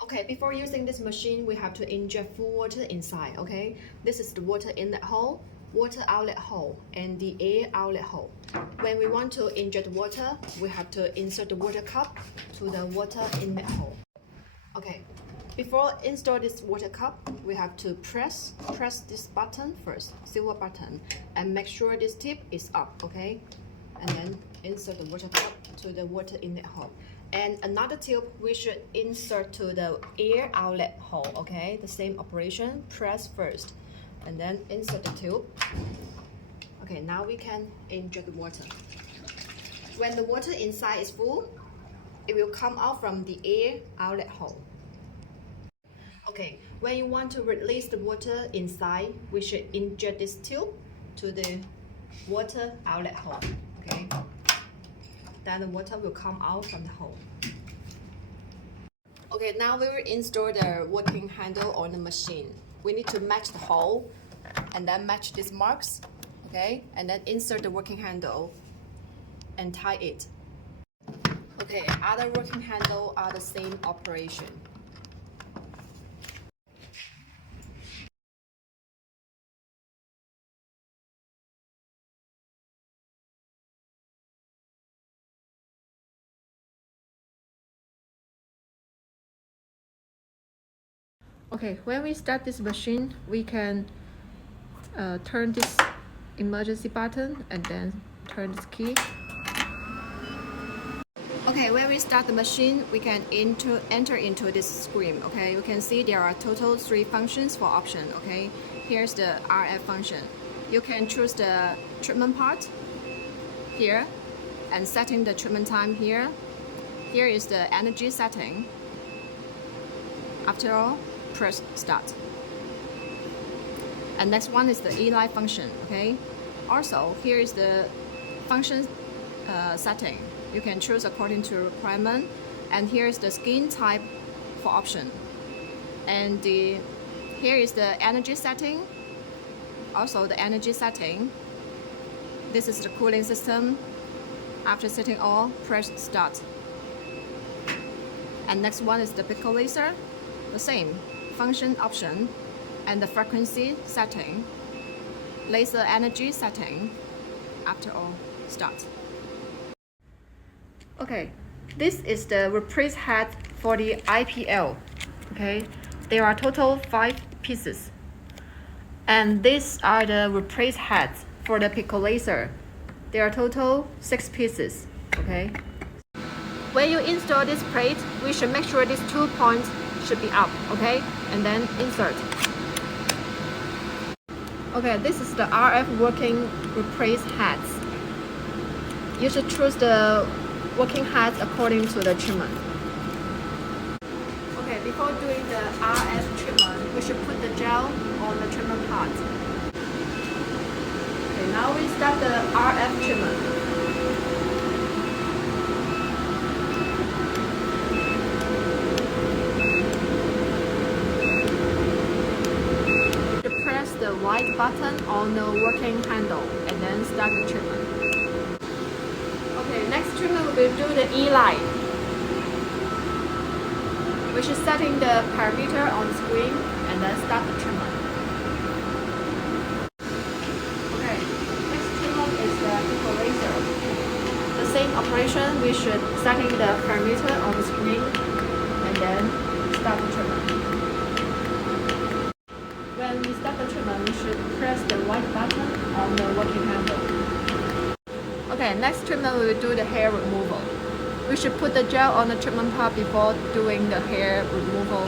Okay, before using this machine, we have to inject full water inside, okay? This is the water inlet hole, water outlet hole, and the air outlet hole. When we want to inject water, we have to insert the water cup to the water inlet hole. Okay, before install this water cup, we have to press this button first, silver button, and make sure this tip is up, okay? And then insert the water cup to the water inlet hole. And another tube we should insert to the air outlet hole, okay? The same operation, press first, and then insert the tube. Okay, now we can inject the water. When the water inside is full, it will come out from the air outlet hole. Okay, when you want to release the water inside, we should inject this tube to the water outlet hole, okay? Then the water will come out from the hole. Okay, now we will install the working handle on the machine. We need to match the hole and then match these marks, okay? And then insert the working handle and tie it. Okay, other working handle are the same operation. Okay, when we start this machine, we can turn this emergency button and then turn this key. Okay, when we start the machine, we can enter into this screen. Okay, you can see there are total 3 functions for option. Okay, here's the RF function. You can choose the treatment part here and setting the treatment time here. Here is the energy setting. After all, press start. And next one is the E-light function, okay? Also, here is the function setting. You can choose according to requirement. And here is the skin type for option. And here is the energy setting. Also the energy setting. This is the cooling system. After setting all, press start. And next one is the pico laser. The same function option and the frequency setting, laser energy setting. After all, start. Okay, this is the reprise head for the IPL. Okay, there are total 5 pieces, and these are the reprise heads for the pico laser. There are total 6 pieces. Okay, when you install this plate, we should make sure these 2 points should be up, okay? And then insert. Okay, this is the RF working reprise heads. You should choose the working heads according to the treatment. Okay, before doing the RF treatment, we should put the gel on the treatment part. Okay, now we start the RF treatment. The white button on the working handle and then start the treatment. Okay, next treatment we will do the E-light. We should setting the parameter on screen and then start the treatment. Okay, next treatment is the pico laser. The same operation, we should setting the parameter on the screen and then start the treatment. When we start the treatment, we should press the white button on the working handle. Okay, next treatment we will do the hair removal. We should put the gel on the treatment part before doing the hair removal